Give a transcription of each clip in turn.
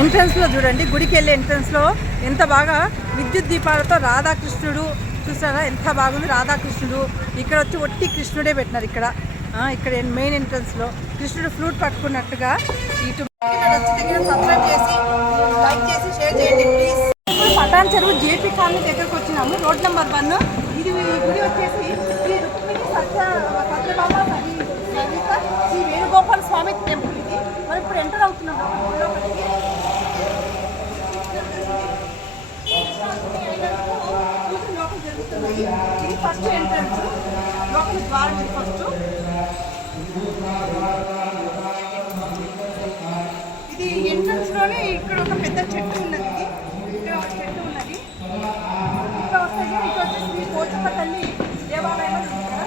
ఎంట్రన్స్లో చూడండి, గుడికి వెళ్ళే ఎంట్రన్స్లో ఎంత బాగా విద్యుత్ దీపాలతో రాధాకృష్ణుడు చూసారా, ఎంత బాగుంది రాధాకృష్ణుడు. ఇక్కడ వచ్చి ఒట్టి కృష్ణుడే పెట్టినారు ఇక్కడ. ఇక్కడ మెయిన్ ఎంట్రన్స్లో కృష్ణుడు ఫ్లూట్ పట్టుకున్నట్టుగా. ఇటు సబ్స్క్రైబ్ చేసి లైక్ చేసి షేర్ చేయండి ప్లీజ్. పటాన్ చెరువు జేపీ కాలనీ దగ్గరకు వచ్చినాము, రోడ్ నెంబర్ 1. ఇది గుడి వచ్చేసి శ్రీ రుక్మిణి సత్యభామ శ్రీ వేణుగోపాల స్వామి టెంపుల్. ఇది మనం ఇప్పుడు ఎంటర్ అవుతున్నాం లోపలికి. జరుగుతున్నాయి. ఇది ఫస్ట్ ఎంట్రన్స్, లోపల ద్వారం. ఇది ఫస్ట్. ఇది ఎంట్రన్స్ లోనే ఇక్కడ ఒక పెద్ద చెట్టు ఉన్నది. ఇక్కడ ఒక చెట్టు ఉన్నది. ఇక్కడ వస్తే ఇక్కడ వచ్చేసి శ్రీ పోచమ్మ తల్లి దేవాలయం ఉంది కదా.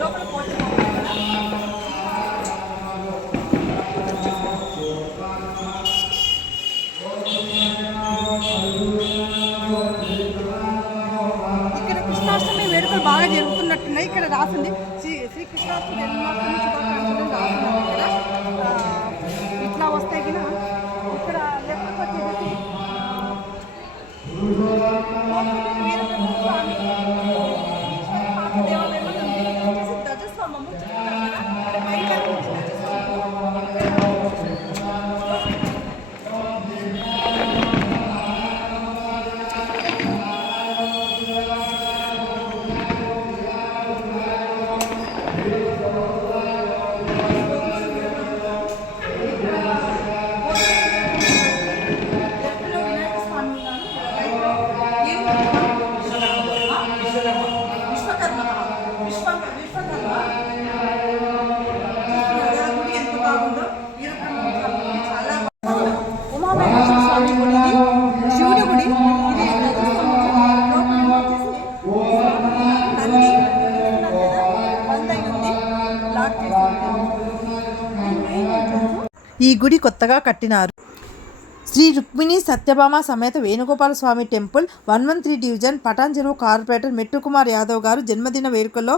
లోపల పోచమ్మ వేడుకలు బాగా జరుగుతున్నట్టున్నాయి. ఇక్కడ రాసింది శ్రీకృష్ణాష్టమి జన్మాష్టమి శుభాకాంక్షలు రాస్తున్నారు ఇక్కడ. ఇట్లా వస్తే కినా ఇక్కడ లెఫ్ట్కి వచ్చేసి దేవాలయం వచ్చేసి ధ్వజస్తంభము. శివుడి గుడి. ఈ గుడి కొత్తగా కట్టినారు. శ్రీ రుక్మిణి సత్యభామ సమేత వేణుగోపాల స్వామి టెంపుల్ 113 డివిజన్ పటాన్ చెరువు కార్పొరేటర్ మెట్టు కుమార్ యాదవ్ గారు జన్మదిన వేడుకల్లో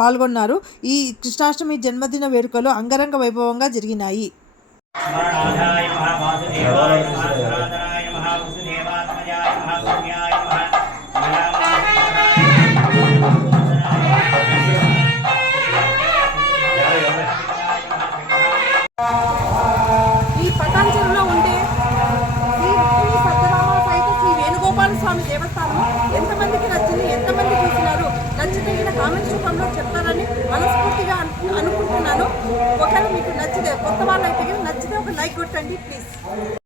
పాల్గొన్నారు. ఈ కృష్ణాష్టమి జన్మదిన వేడుకలు అంగరంగ వైభవంగా జరిగినాయి. ఈ పటాన్ చెరువులో ఉండే శ్రీ రుక్మిణి సత్యభామ సహిత శ్రీ వేణుగోపాల స్వామి దేవస్థానం ఎంతమందికి నచ్చింది, ఎంతమంది చూసినారు, నచ్చితే కామెంట్స్ రూపంలో చెప్తారని మనస్ఫూర్తిగా అనుకుంటున్నాను. ఒకవేళ మీకు నచ్చితే, కొత్త వాళ్ళైతే నచ్చితే ఒక లైక్ కొట్టండి ప్లీజ్.